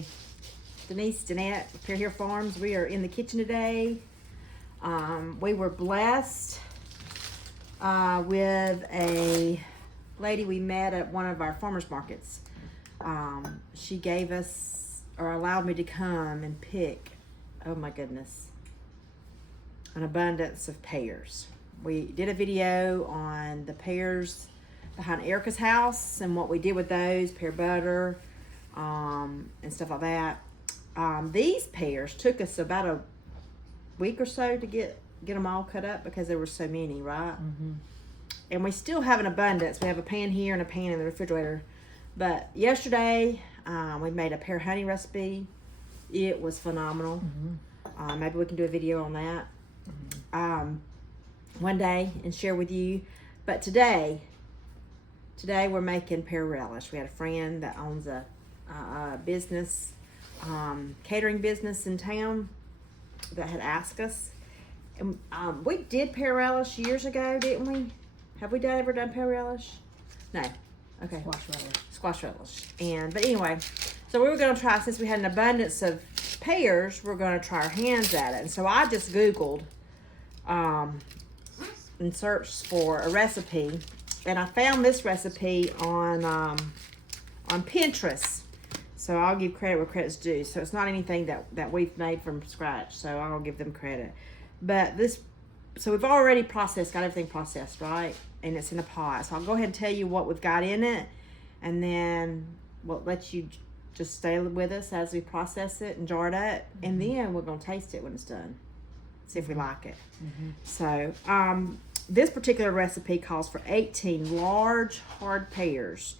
Hey. Denise, Deannette, Pear Farms. We are in the kitchen today. We were blessed with a lady we met at one of our farmers markets. She gave us, or allowed me to come and pick, oh my goodness, an abundance of pears. We did a video on the pears behind Erica's house and what we did with those, pear butter, and stuff like that. These pears took us about a week or so to get them all cut up because there were so many, right? Mm-hmm. And we still have an abundance. We have a pan here and a pan in the refrigerator. But yesterday, we made a pear honey recipe. It was phenomenal. Mm-hmm. Maybe we can do a video on that one day and share with you. But today we're making pear relish. We had a friend that owns a business, catering business in town that had asked us. And we did pear relish years ago, didn't we? Have we ever done pear relish? No. Okay. Squash relish. But anyway, so we were going to try, since we had an abundance of pears, we're going to try our hands at it. And so I just Googled and searched for a recipe, and I found this recipe on Pinterest. So I'll give credit where credit's due. So it's not anything that we've made from scratch, so I'll give them credit. But so we've already got everything processed, right? And it's in a pot. So I'll go ahead and tell you what we've got in it, and then we'll let you just stay with us as we process it and jar it up, and then we're gonna taste it when it's done. See if we like it. Mm-hmm. So this particular recipe calls for 18 large hard pears,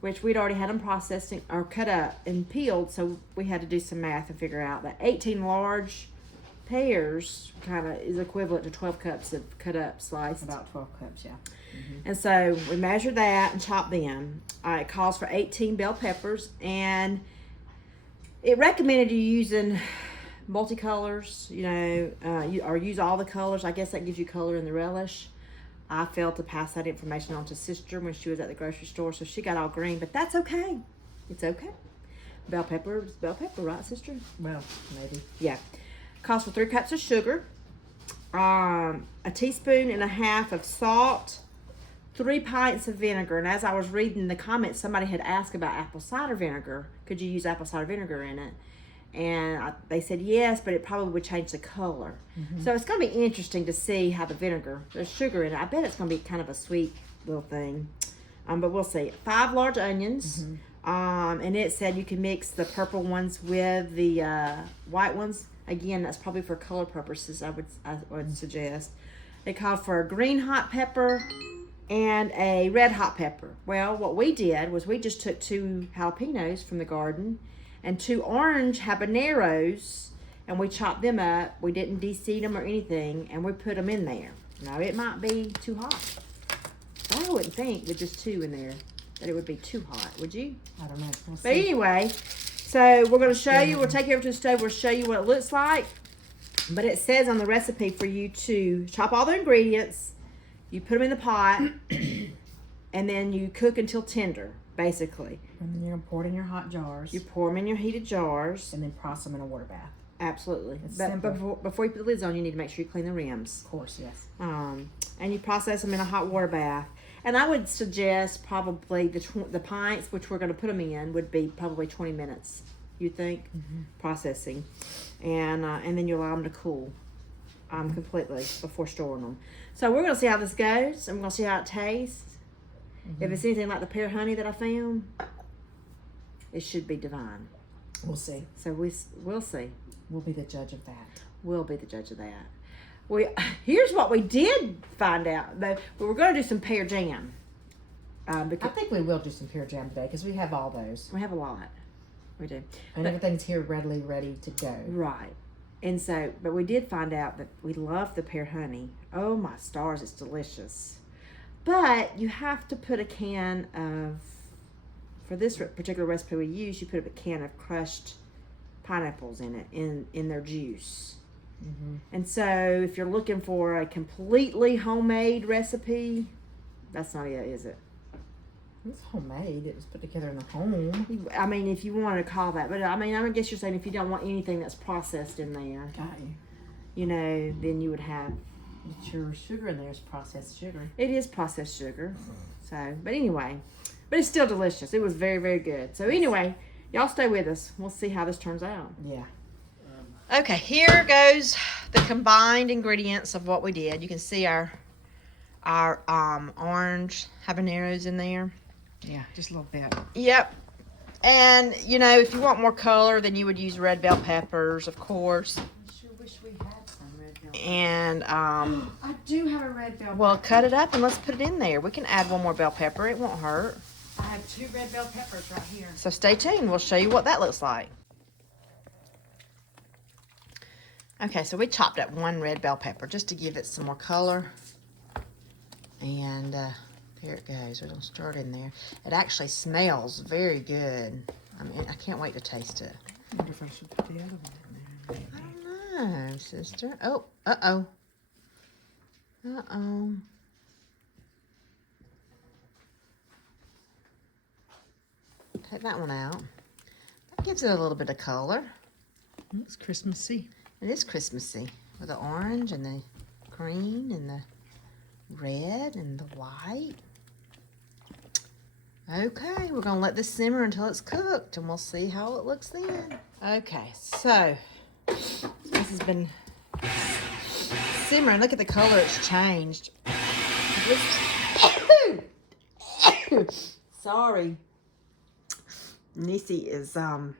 which we'd already had them processed or cut up and peeled, so we had to do some math and figure out that 18 large pears kind of is equivalent to 12 cups of cut up sliced. About 12 cups, yeah. Mm-hmm. And so we measured that and chopped them. It calls for 18 bell peppers, and it recommended you using multicolors, or use all the colors. I guess that gives you color in the relish. I failed to pass that information on to sister when she was at the grocery store, so she got all green, but that's okay. It's okay. Bell pepper, right, sister? Well, maybe. Yeah. Calls for 3 cups of sugar, a teaspoon and a half of salt, 3 pints of vinegar. And as I was reading the comments, somebody had asked about apple cider vinegar. Could you use apple cider vinegar in it? And they said yes, but it probably would change the color. Mm-hmm. So it's going to be interesting to see how there's sugar in it. I bet it's going to be kind of a sweet little thing. But we'll see. 5 large onions. Mm-hmm. And it said you can mix the purple ones with the white ones. Again, that's probably for color purposes, I would suggest. They called for a green hot pepper and a red hot pepper. Well, what we did was we just took 2 jalapenos from the garden and 2 orange habaneros, and we chopped them up. We didn't de-seed them or anything, and we put them in there. Now, it might be too hot. I wouldn't think with just 2 in there that it would be too hot, would you? I don't know. We'll see. But anyway, so we're going to show you. We'll take you over to the stove. We'll show you what it looks like. But it says on the recipe for you to chop all the ingredients, you put them in the pot, and then you cook until tender, basically. And then you're going to pour it in your hot jars. You pour them in your heated jars. And then process them in a water bath. Absolutely. It's but simple. before you put the lids on, you need to make sure you clean the rims. Of course, yes. And you process them in a hot water bath. And I would suggest probably the pints, which we're going to put them in, would be probably 20 minutes, you think, processing. And then you allow them to cool completely before storing them. So we're going to see how this goes, and we're going to see how it tastes. If it's anything like the pear honey that I found, it should be divine. We'll see. So we'll see. We'll be the judge of that. We'll be the judge of that. Here's what we did find out. We were going to do some pear jam. I think we will do some pear jam today because we have all those. We have a lot. We do. And everything's here ready to go. Right. And so, but we did find out that we love the pear honey. Oh my stars, it's delicious. But you have to put a can of, for this particular recipe we use, you put a can of crushed pineapples in it, in their juice. And so if you're looking for a completely homemade recipe, that's not it, is it? It's homemade. It was put together in a home. I mean, if you wanted to call that, but I mean, I guess you're saying if you don't want anything that's processed in there, Got you. you know, then you would have. But your sugar in there is processed sugar. It is processed sugar. So, but anyway, but it's still delicious. It was very, very good. So anyway, y'all stay with us. We'll see how this turns out. Yeah. Okay, here goes the combined ingredients of what we did. You can see our orange habaneros in there. Yeah, just a little bit. Yep. And, you know, if you want more color, then you would use red bell peppers, of course. I sure wish we had some red bell peppers. And, I do have a red bell pepper. well, cut it up and let's put it in there. We can add one more bell pepper. It won't hurt. I have 2 red bell peppers right here. So stay tuned. We'll show you what that looks like. Okay, so we chopped up 1 red bell pepper just to give it some more color. And there it goes. We're going to stir it in there. It actually smells very good. I mean, I can't wait to taste it. I wonder if I should put the other one in there. I don't know, sister. Oh, uh-oh. Uh-oh. Take that one out. That gives it a little bit of color. It's Christmassy. It is Christmassy with the orange and the green and the red and the white. Okay, we're gonna let this simmer until it's cooked and we'll see how it looks then. Okay, so this has been simmering. Look at the color it's changed. Sorry. Nisi is chopping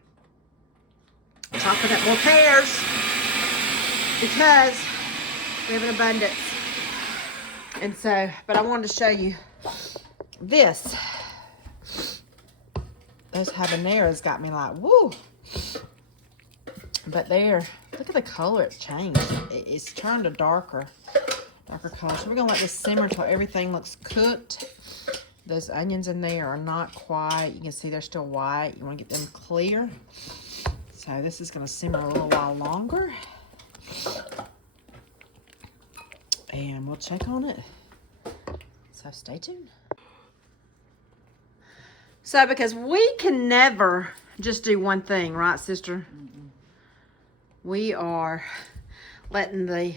up more pears because we have an abundance. And so, but I wanted to show you this. Those habaneros got me like, woo. But there, look at the color it's changed. It's turned a darker color. So we're gonna let this simmer until everything looks cooked. Those onions in there are not quite, you can see they're still white. You wanna get them clear. So this is gonna simmer a little while longer. And we'll check on it. So stay tuned. So because we can never just do one thing, right, sister? Mm-mm. We are letting the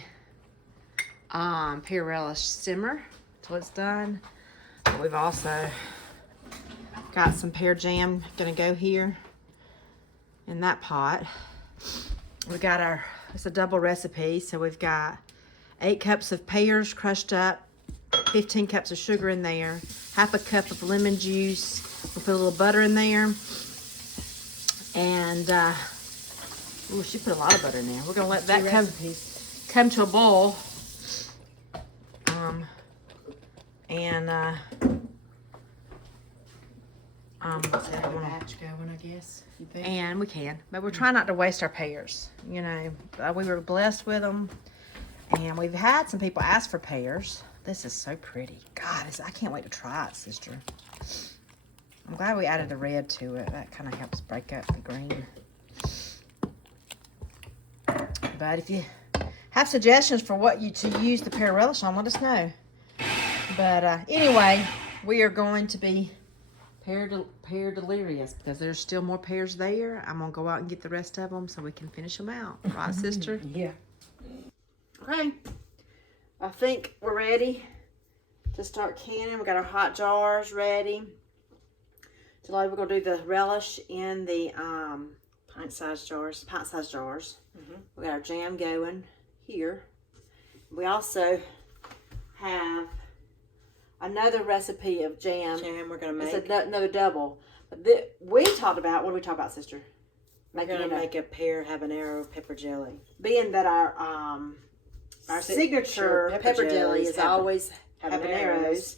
pear relish simmer till it's done. But we've also got some pear jam gonna go here in that pot. We got it's a double recipe, so we've got 8 cups of pears crushed up, 15 cups of sugar in there, half a cup of lemon juice. We'll put a little butter in there. And, ooh, she put a lot of butter in there. We're going to let that come to a boil. Let's have a batch going, I guess. You think? And we can, but we're trying not to waste our pears. You know, we were blessed with them. And we've had some people ask for pears. This is so pretty. God, I can't wait to try it, sister. I'm glad we added the red to it. That kind of helps break up the green. But if you have suggestions for what to use the pear relish on, let us know. But anyway, we are going to be pear delirious because there's still more pears there. I'm going to go out and get the rest of them so we can finish them out. Right, sister? Yeah. Okay, I think we're ready to start canning. We got our hot jars ready. Today we're gonna do the relish in the pint-sized jars. We got our jam going here. We also have another recipe of jam. We're gonna make. It's another double. But we talked about, what did we talk about, sister? We're gonna make a pear habanero pepper jelly. Being that our signature pepper jelly is always habaneros,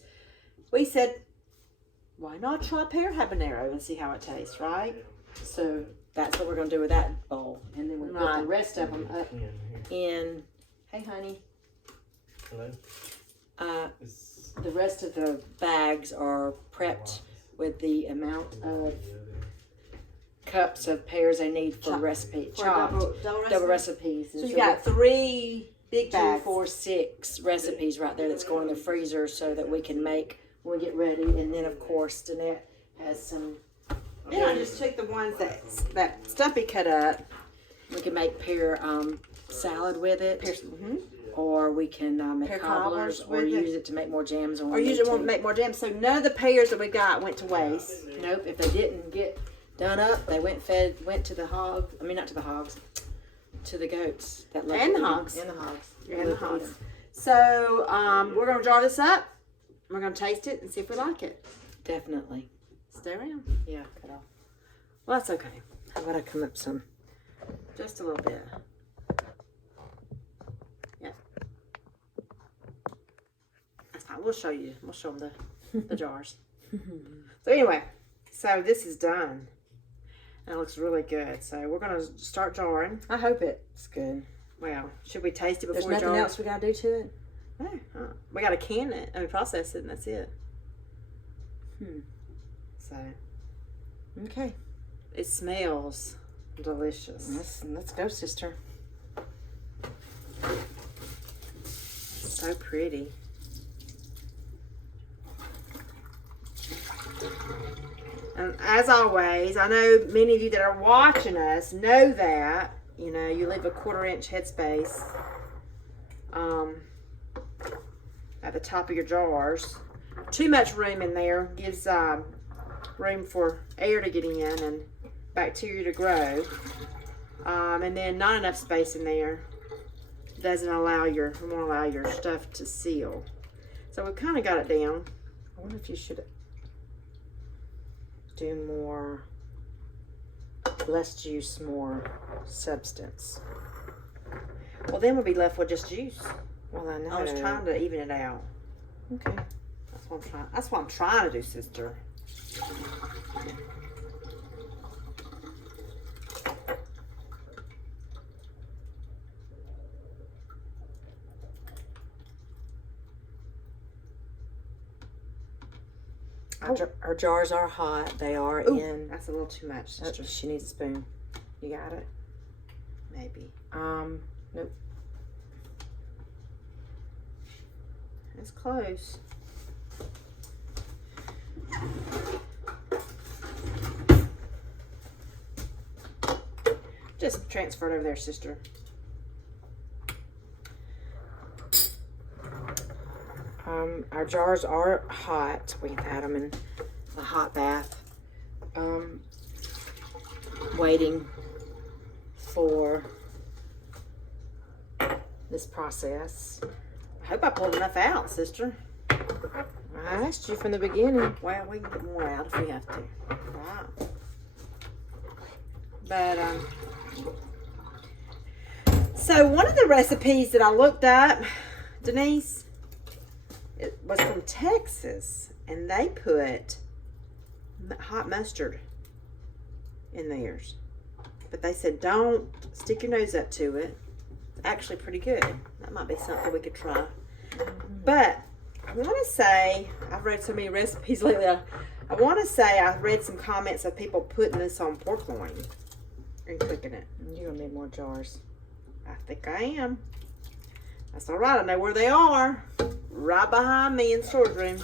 we said, why not try pear habanero and see how it tastes, right? So that's what we're going to do with that bowl. And then we'll put the rest of them up in, hey honey. Hello? The rest of the bags are prepped with the amount of cups of pears they need for recipe. Double recipes. So you got 3 big bags. 2, 4, 6 recipes right there that's going in the freezer so that we can make when we get ready. And then, of course, Deannette has some. Then I just took the ones that Stumpy cut up. We can make pear salad with it. Pears, Or we can make pear cobblers, or with use it to make more jams. Or use it to make more jam. So none of the pears that we got went to waste. Nope. If they didn't get done up, they went to the hogs. I mean, not to the hogs, to the goats. And the hogs. And the hogs. And the hogs. So we're gonna jar this up. We're gonna taste it and see if we like it. Definitely. Stay around. Yeah. Cut off. Well, that's okay. How about I come up some? Just a little bit. Yeah. That's fine. We'll show you. We'll show them the jars. So anyway, so this is done. And it looks really good. So we're going to start jarring. I hope it's good. Well, should we taste it before There's we jar nothing it? else we gotta do to it. We got to can it. I mean, process it, and that's it. So. Okay. It smells delicious. Let's go, sister. So pretty. And as always, I know many of you that are watching us know that, you know, you leave a 1/4-inch headspace at the top of your jars. Too much room in there gives room for air to get in and bacteria to grow. And then not enough space in there won't allow your stuff to seal. So we've kind of got it down. I wonder if you should do more, less juice, more substance. Well, then we'll be left with just juice. Well, I know. I was trying to even it out. Okay. That's what I'm trying to do, sister. Our jars are hot. They are in. That's a little too much, sister. She needs a spoon. You got it? Maybe. Nope. It's close. Just transfer it over there, sister. Our jars are hot. We've had them in a hot bath. Waiting for this process. I hope I pulled enough out, sister. I asked you from the beginning. Well, we can get more out if we have to. Right. But, so one of the recipes that I looked up, Denise, it was from Texas, and they put hot mustard in theirs. But they said don't stick your nose up to it. It's actually pretty good. That might be something we could try. But I want to say, I've read so many recipes lately, I want to say I've read some comments of people putting this on pork loin and cooking it. You're going to need more jars. I think I am. That's all right. I know where they are. Right behind me in the storage room.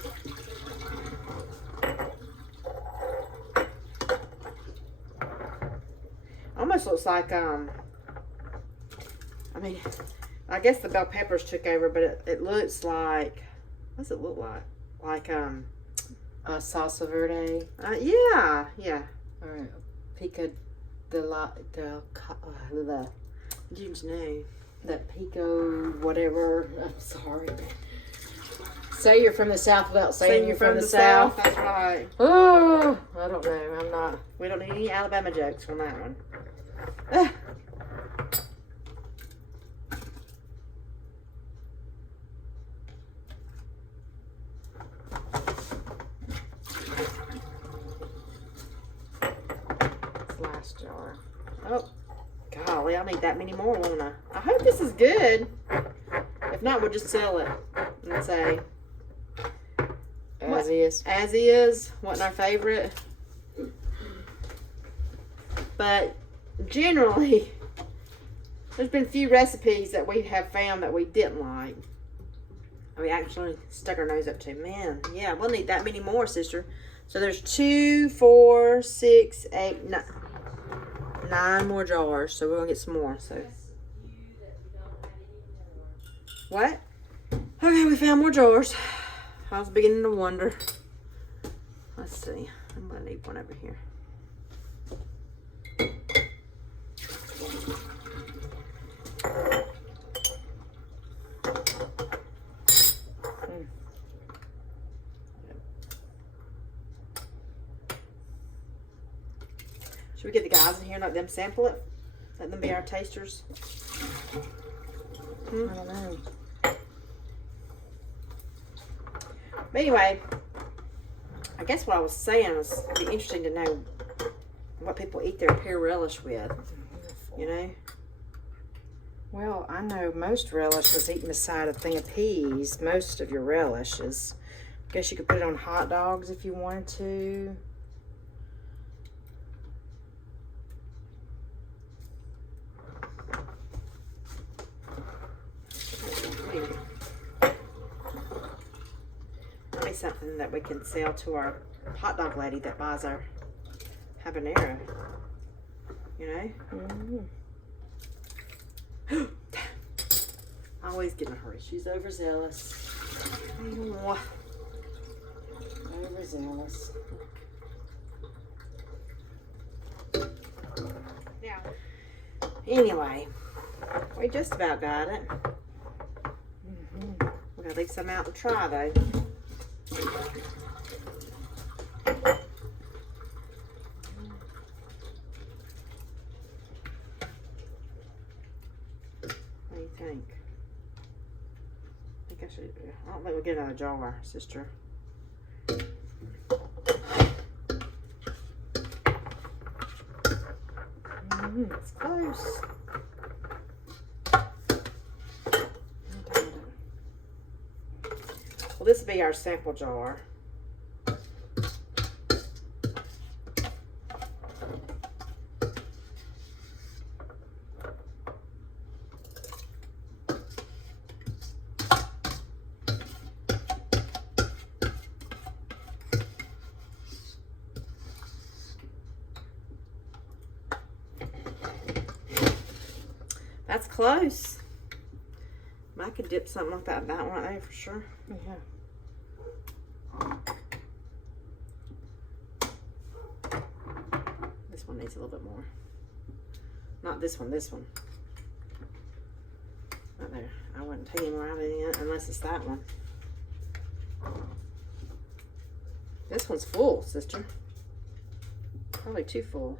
Almost looks like, I mean, I guess the bell peppers took over, but it looks like, what does it look like? Like, Salsa verde. yeah. Or pico the James knew. that pico whatever. I'm sorry. Say you're from the South without saying you're from the South. That's right. Oh, I don't know. I'm not. We don't need any Alabama jokes from that one. This last jar. Oh, golly, I'll need that many more, won't I? I hope this is good. If not, we'll just sell it and say as is. Wasn't our favorite. But generally, there's been few recipes that we have found that we didn't like. We actually stuck our nose up to. Man, yeah, we'll need that many more, sister. So there's 2, 4, 6, 8, 9 more jars. So we're going to get some more. So what? Okay, we found more jars. I was beginning to wonder. Let's see. I'm going to need one over here. Should we get the guys in here and let them sample it? Let them be our tasters? I don't know. But anyway, I guess what I was saying was it'd be interesting to know what people eat their pear relish with. You know? Well, I know most relish was eaten beside a thing of peas. Most of your relishes. I guess you could put it on hot dogs if you wanted to. Maybe something that we can sell to our hot dog lady that buys our habanero. You know? Mm-hmm. I always get in a hurry. She's overzealous. Overzealous. Now, anyway, we just about got it. We're gonna leave some out to try though. What do you think? I think I should. I don't think we'll get another jar, sister. It's close. Well, this will be our sample jar. That's close. I could dip something like that one right there for sure. Yeah. This one needs a little bit more. Not this one, this one. Right there. I wouldn't take any more out of it unless it's that one. This one's full, sister. Probably too full.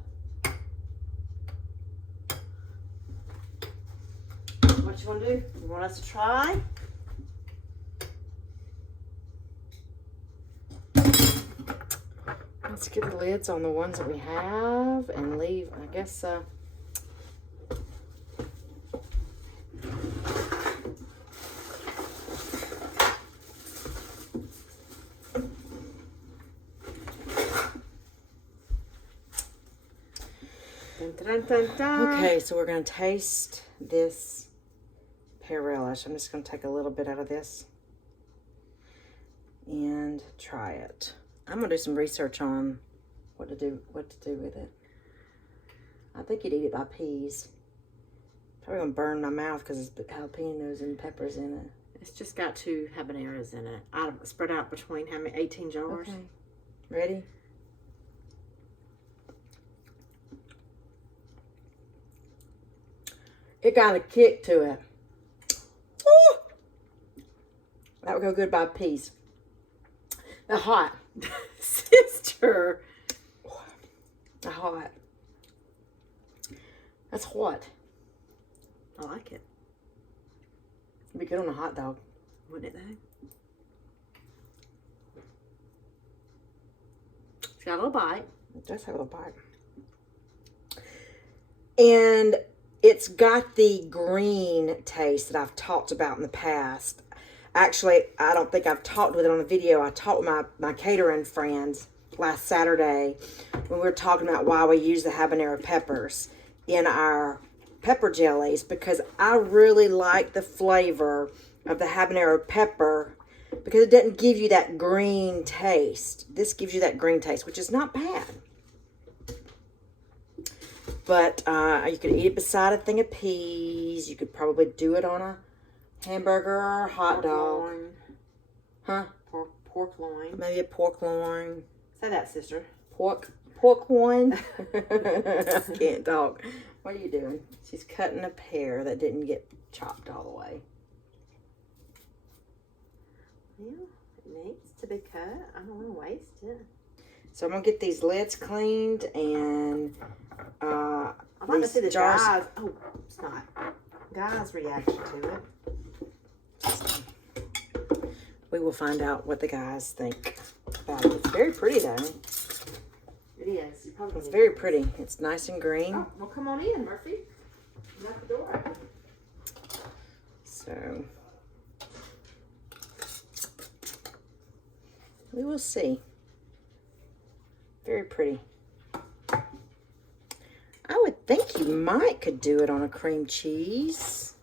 What you want to do? You want us to try? Let's get the lids on the ones that we have and leave, I guess, Dun, dun, dun, dun. okay, so we're going to taste this pear relish. I'm just going to take a little bit out of this and try it. I'm going to do some research on what to do with it. I think you'd eat it by peas. Probably going to burn my mouth because it's jalapenos and peppers in it. It's just got 2 habaneros in it. I spread out between how many? 18 jars. Okay. Ready? It got a kick to it. Ooh! That would go good by peas. They're hot. Sister. They're hot. That's hot. I like it. It'd be good on a hot dog. Wouldn't it though? It's got a little bite. It does have a little bite. And it's got the green taste that I've talked about in the past. Actually, I don't think I've talked with it on a video. I talked with my catering friends last Saturday when we were talking about why we use the habanero peppers in our pepper jellies, because I really like the flavor of the habanero pepper because it doesn't give you that green taste. This gives you that green taste, which is not bad. But you could eat it beside a thing of peas. You could probably do it on a hamburger or a hot dog. Loin. Huh? Pork loin. Maybe a pork loin. Say that, sister. Pork loin. I can't talk. What are you doing? She's cutting a pear that didn't get chopped all the way. Yeah, it needs to be cut. I don't want to waste it. So I'm gonna get these lids cleaned and I'd like to see the jars. guys. Oh, it's not. Guys' reaction to it. We will find out what the guys think about it. It's very pretty though. It is. You're probably It's very pretty. It's nice and green. Oh, well, come on in, Murphy. Knock the door open. So we will see. Very pretty. I would think you could do it on a cream cheese.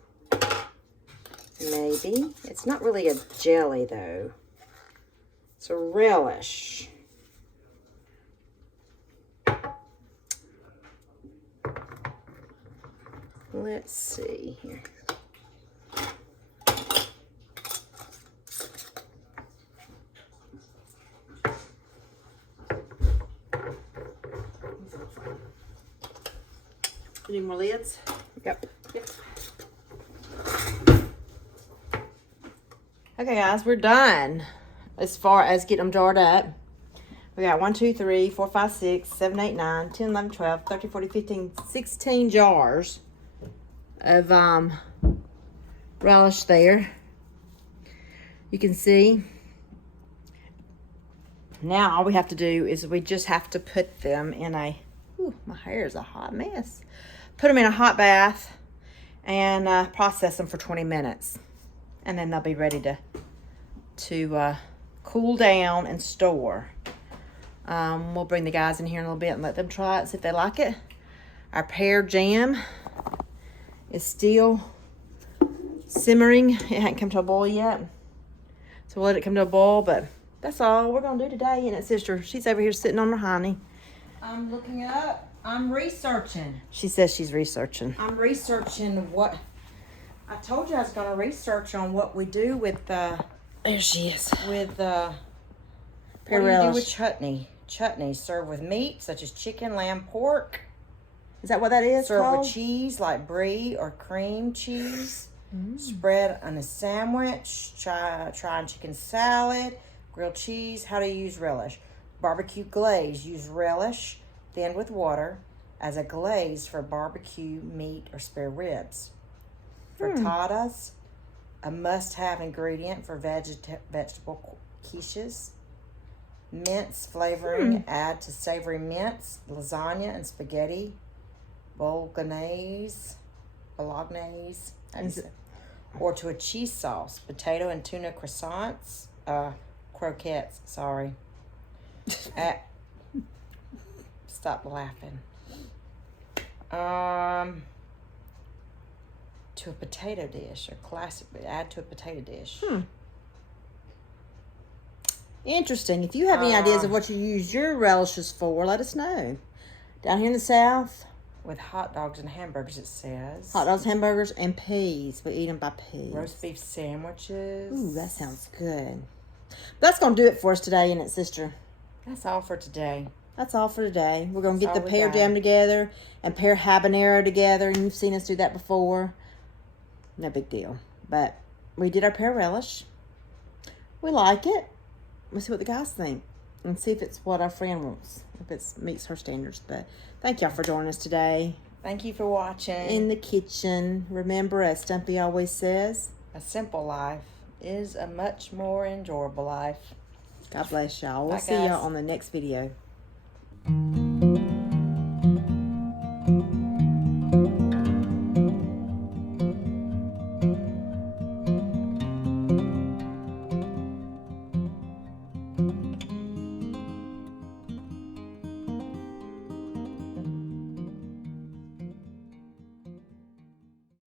Maybe. It's not really a jelly though. It's a relish. Let's see here. Any more lids? Yep. Okay, guys, we're done as far as getting them jarred up. We got 1, 2, 3, 4, 5, 6, 7, 8, 9, 10, 11, 12, 13, 14, 15, 16 jars of relish there. You can see. Now all we have to do is we just have to put them in a, ooh, my hair is a hot mess. Put them in a hot bath and process them for 20 minutes. And then they'll be ready to cool down and store. We'll bring the guys in here in a little bit and let them try it, see if they like it. Our pear jam is still simmering. It hasn't come to a boil yet. So we'll let it come to a boil, but that's all we're going to do today. And it's sister, she's over here sitting on her honey. I'm looking up. I'm researching. She says she's researching. I'm researching what... I told you I was going to research on what we do with There she is. with pear what do you do relish. with chutney? Chutney served with meat such as chicken, lamb, pork. Is that what that is Served called? with cheese like brie or cream cheese. Mm. Spread on a sandwich. Try chicken salad. Grilled cheese. How to use relish. Barbecue glaze. Use relish thinned with water as a glaze for barbecue meat or spare ribs. Frittatas, a must-have ingredient for vegetable quiches. Mince flavoring, add to savory mince, lasagna, and spaghetti. Bolognese, or to a cheese sauce. Potato and tuna croissants, croquettes. Sorry. Stop laughing. To a potato dish, or classically add to a potato dish. Interesting. If you have any ideas of what you use your relishes for, let us know. Down here in the South, With hot dogs and hamburgers, it says. hot dogs, hamburgers, and peas. We eat them by peas. Roast beef sandwiches. Ooh, that sounds good. That's going to do it for us today, isn't it, sister? That's all for today. That's all for today. We're going to get the all we pear got. jam together and pear habanero together. And you've seen us do that before. No big deal. But we did our pear relish. We like it. We'll see what the guys think. And see if it's what our friend wants. If it meets her standards. But thank y'all for joining us today. Thank you for watching. In the kitchen. Remember, as Stumpy always says, a simple life is a much more enjoyable life. God bless y'all. We'll Bye, see guys. y'all on the next video.